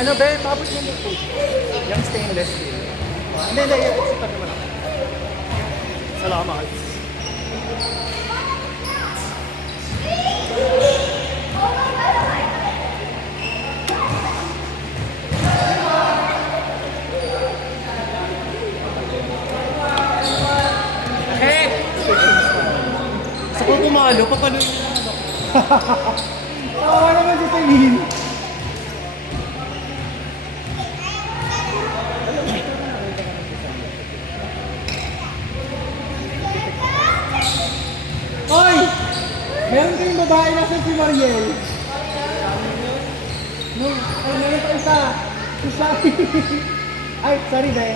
Ano ba? Paabot mo na po. Yung stainless steel. Hindi, yung expert naman ako. Salamat. Ahead! Gusto ko pumalo, papaluin niyo naman ako. Tawa naman si Celine. Hoy! Meron kayong babae na si Mariel. No, ay meron pa isa. Si Shaki. Ay, sorry be.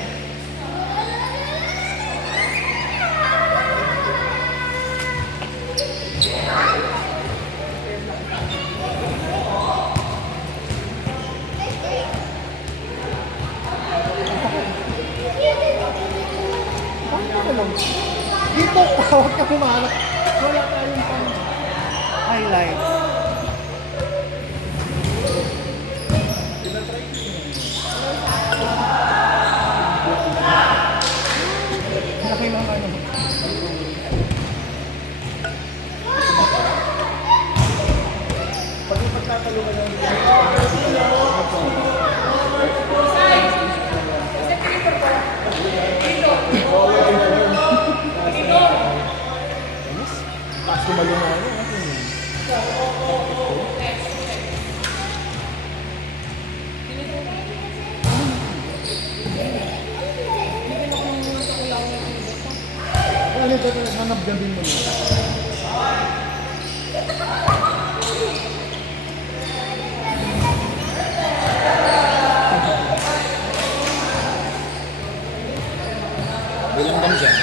Dito, huwag ka pumarap. Wala tayong pang highlight. Laki ng ano. Pag ipagtatalo ka lang. Taas lumalong na ano. Ano ito? Hanap gandin mo na. Bilang gam dyan.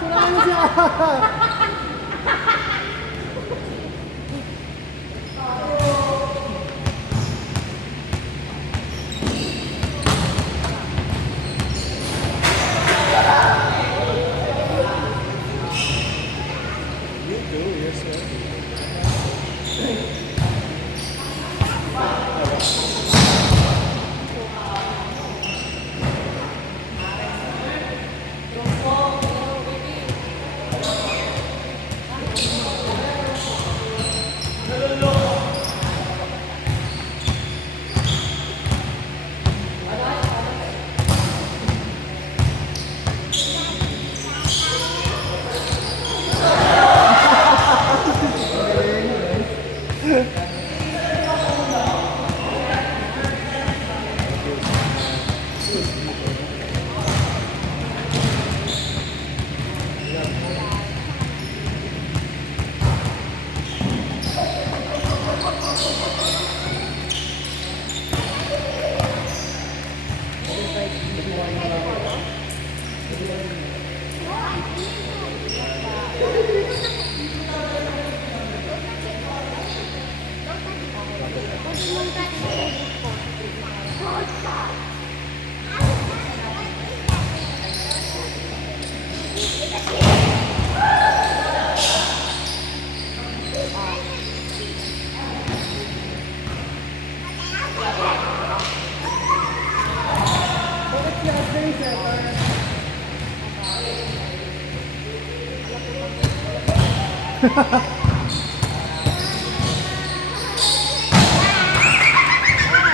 Sinahan mo siya!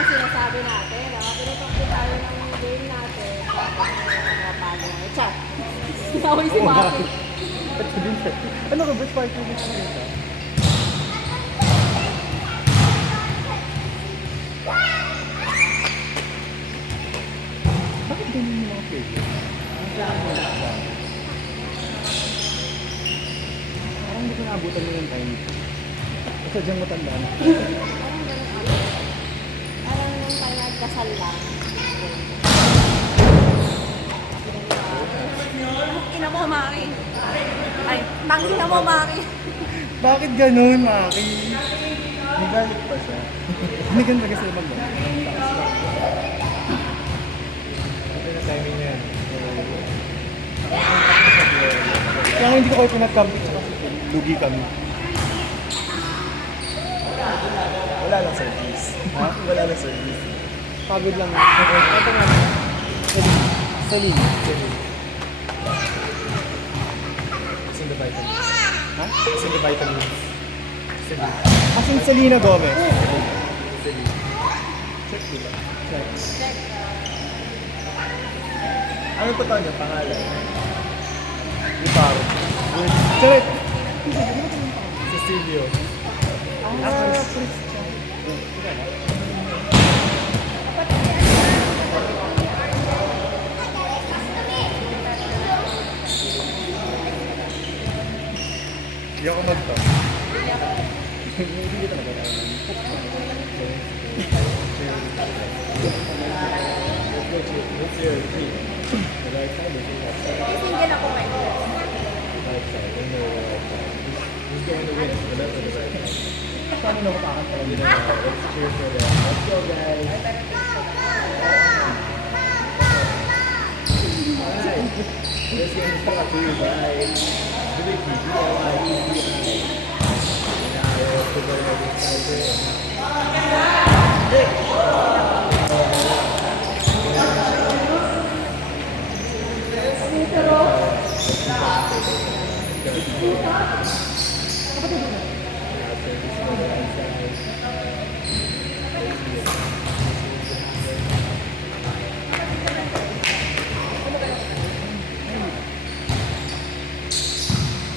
Sinasabi natin, pinapakita tayo ng game natin. Chat. Sinaway si Maki. Ano ka, best part yung ito? Bakit ganyan yung mga figure? Parang hindi ko naabutan mo yung time. Kasi sadyang matandaan. Parang nung tayo nagkasal lang. Ina mo, Maki. Ay, tangina mo, Maki. Bakit ganun, Maki? May galit pa siya. Hindi ganun kasi ibang ba? Ito na timing niya. Kaya nga hindi ko kayo pinag-camping kasi lugi kami. Wala lang service. Ha? Wala lang service. Pagod lang. Ito nga. Salim. It's in the vitamins. Ha? It's in the vitamins. Sige. As in Selena Gomez. Sige. Check diba? Check. Ano pa tawag niya? Pangalan? Iparo. Charot! Cecilio. Hindi ako nagta. Hindi kita nagta. What's your key? The right side or the left side? Single ako ngayon. Right side. I know the right side. Who's going to win? The left or the right side? Paano na makakanta? You know, let's cheer for them. Let's go, guys. Alright. Let's get this part to you, guys. Really keep you all right. Now, let's put it on this side there.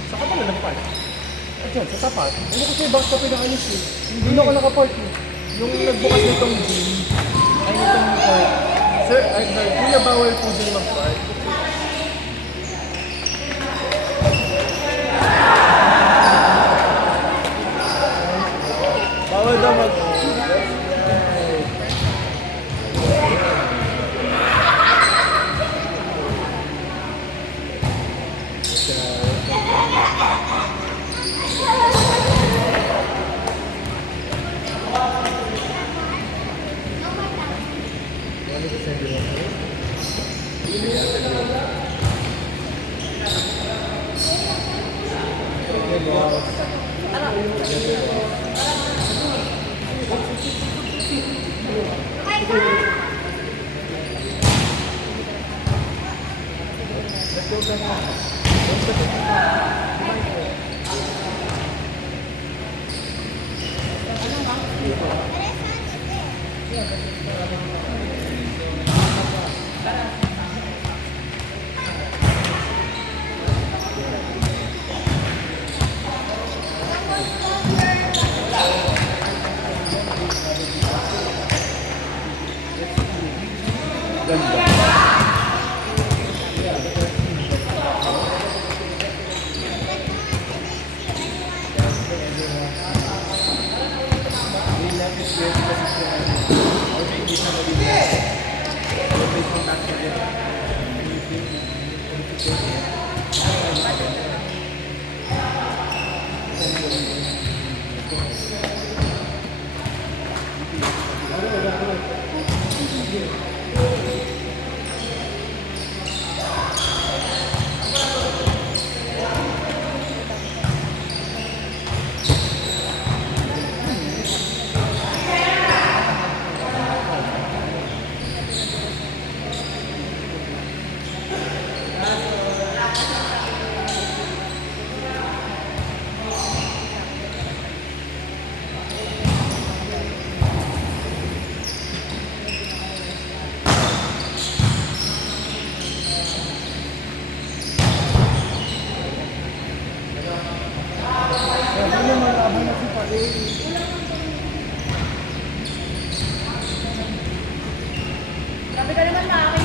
Saan ka pala nagpark? At yun, sa tapat. Ano kasi bakit ka pinaalis eh? Hindi na ako nakapark eh. Yung nagbukas nitong gym, ay nitong park. Sir, ay, kuya, bawal po dyan mag-park. Bawal daw mag Sabi ka naman, Maki.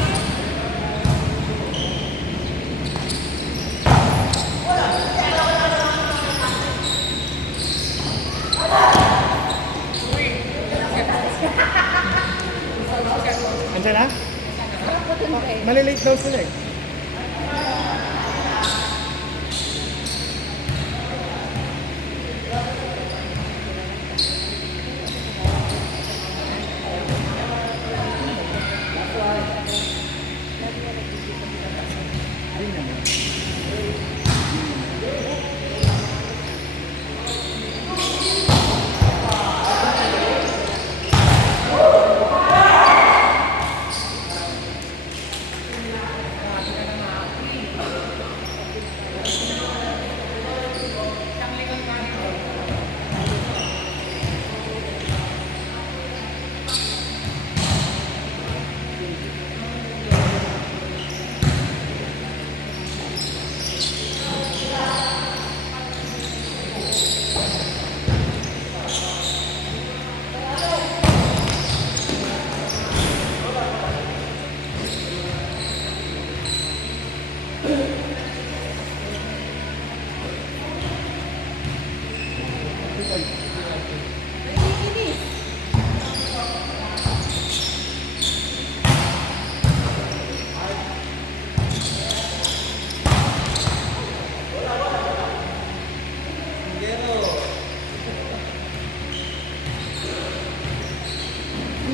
malilate daw sila eh.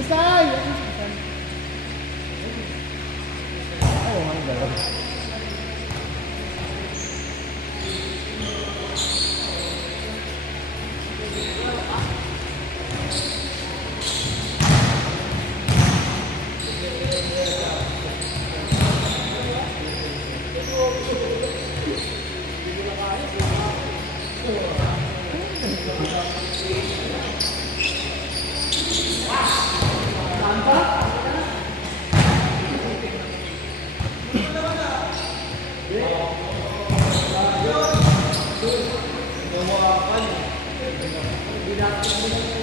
Isay! Oh my God. Gumawa ka niya. Hindi na